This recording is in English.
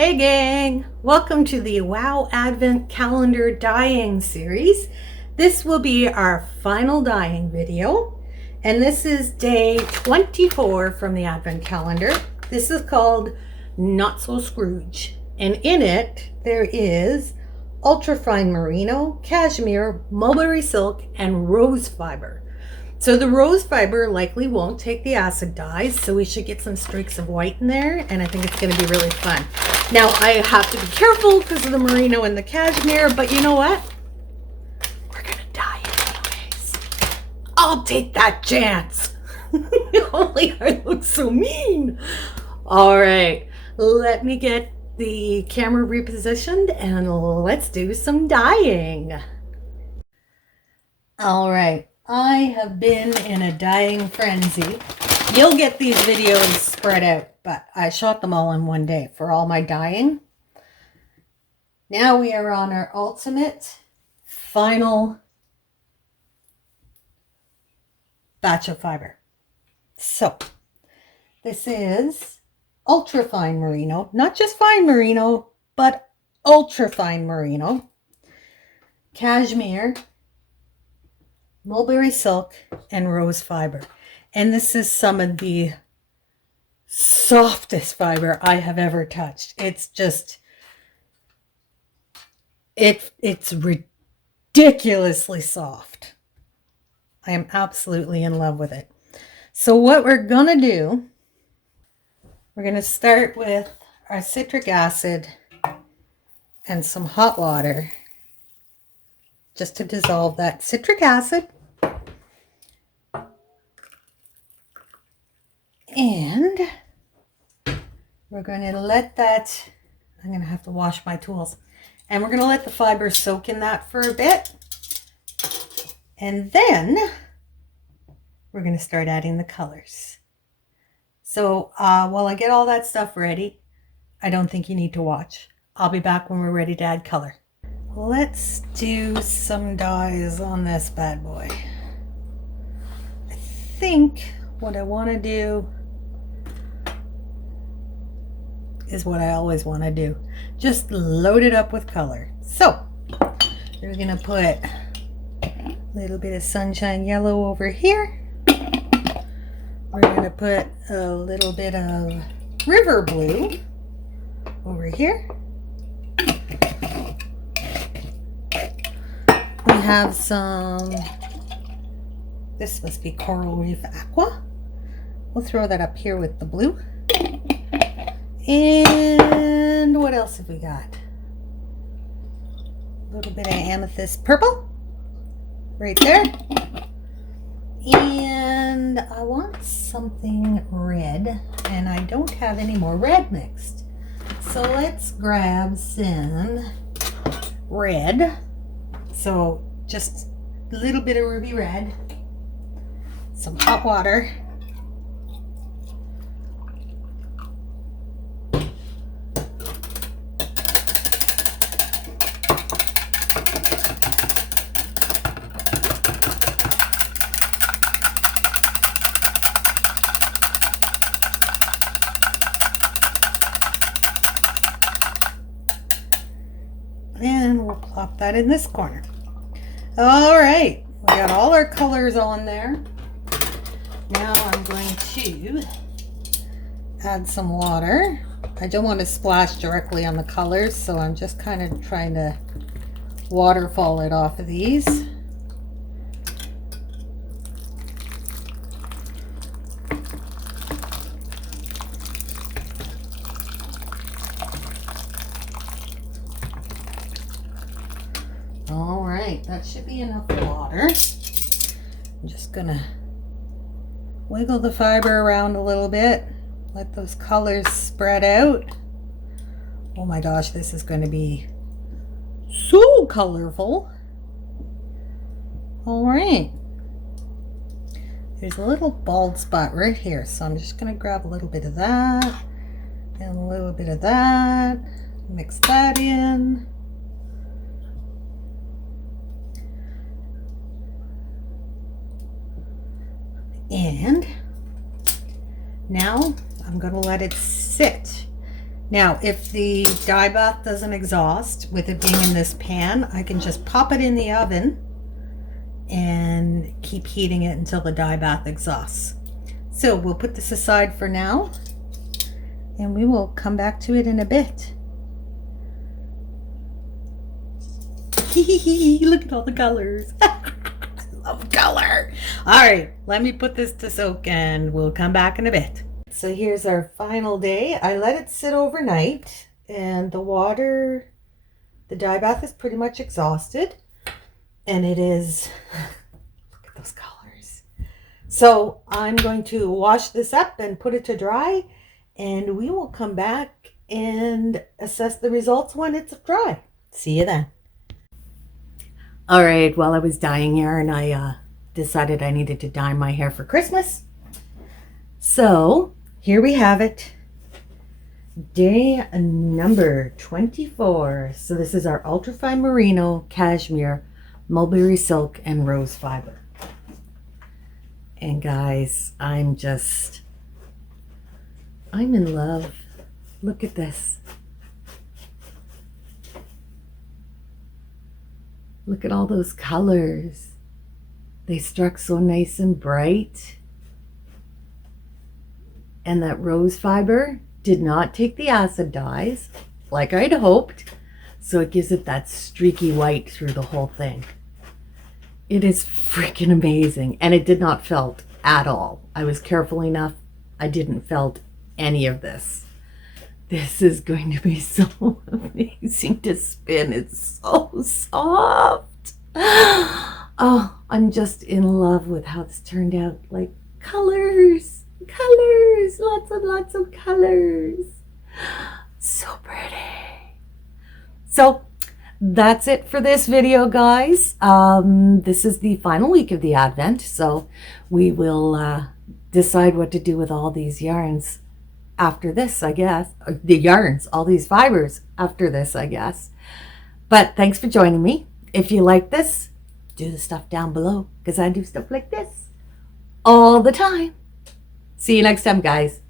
Hey gang! Welcome to the Wow Advent Calendar Dyeing Series. This will be our final dyeing video, and this is day 24 from the Advent Calendar. This is called Not So Scrooge, and in it there is ultrafine merino, cashmere, mulberry silk, and rose fiber. So the rose fiber likely won't take the acid dyes, so we should get some streaks of white in there, and I think it's going to be really fun. Now I have to be careful because of the merino and the cashmere, but you know what? We're going to dye it anyways. I'll take that chance. Only I look so mean. All right, let me get the camera repositioned and let's do some dyeing. All right. I have been in a dyeing frenzy. You'll get these videos spread out, but I shot them all in one day for all my dyeing. Now we are on our ultimate final batch of fiber. So this is ultrafine merino, not just fine merino, but ultrafine merino, cashmere, mulberry silk, and rose fiber. And this is some of the softest fiber I have ever touched. It's just, it's ridiculously soft. I am absolutely in love with it. So what we're gonna do, we're gonna start with our citric acid and some hot water just to dissolve that citric acid. And we're going to let that, I'm going to have to wash my tools. And we're going to let the fiber soak in that for a bit. And then we're going to start adding the colors. So while I get all that stuff ready, I don't think you need to watch. I'll be back when we're ready to add color. Let's do some dyes on this bad boy. I think what I want to do is what I always want to do. Just load it up with color. So we're going to put a little bit of sunshine yellow over here. We're going to put a little bit of river blue over here. We have some, this must be Coral Reef Aqua. We'll throw that up here with the blue. And what else have we got? A little bit of amethyst purple right there. And I want something red, and I don't have any more red mixed. So let's grab some red. So just a little bit of ruby red, some hot water, and we'll plop that in this corner. All right, we got all our colors on there. Now I'm going to add some water. I don't want to splash directly on the colors, so I'm just kind of trying to waterfall it off of these. All right, that should be enough water. I'm just gonna wiggle the fiber around a little bit, let those colors spread out. Oh my gosh, this is going to be so colorful. All right, there's a little bald spot right here, so I'm just going to grab a little bit of that and a little bit of that, mix that in. And now I'm going to let it sit Now, if the dye bath doesn't exhaust, with it being in this pan, I can just pop it in the oven and keep heating it until the dye bath exhausts. So we'll put this aside for now, and we will come back to it in a bit. Look at all the colors. I love color. All right, let me put this to soak and we'll come back in a bit. So here's our final day. I let it sit overnight, and the water, the dye bath is pretty much exhausted, and it is, look at those colors. So I'm going to wash this up and put it to dry, and we will come back and assess the results when it's dry. See you then. All right, while I was dyeing yarn, I decided I needed to dye my hair for Christmas. So here we have it, day number 24. So this is our ultrafine merino, cashmere, mulberry silk, and rose fiber. And guys, I'm in love. Look at this. Look at all those colors. They struck so nice and bright. And that rose fiber did not take the acid dyes like I'd hoped, so it gives it that streaky white through the whole thing. It is freaking amazing, and it did not felt at all. I was careful enough. I didn't felt any of this. This is going to be so amazing to spin. It's so soft. Oh, I'm just in love with how this turned out. Like colors, lots and lots of colors. So pretty. So that's it for this video, guys. This is the final week of the Advent, so we will decide what to do with all these yarns after this, I guess. The yarns, all these fibers after this, I guess. But thanks for joining me. If you like this, do the stuff down below, because I do stuff like this all the time. See you next time, guys.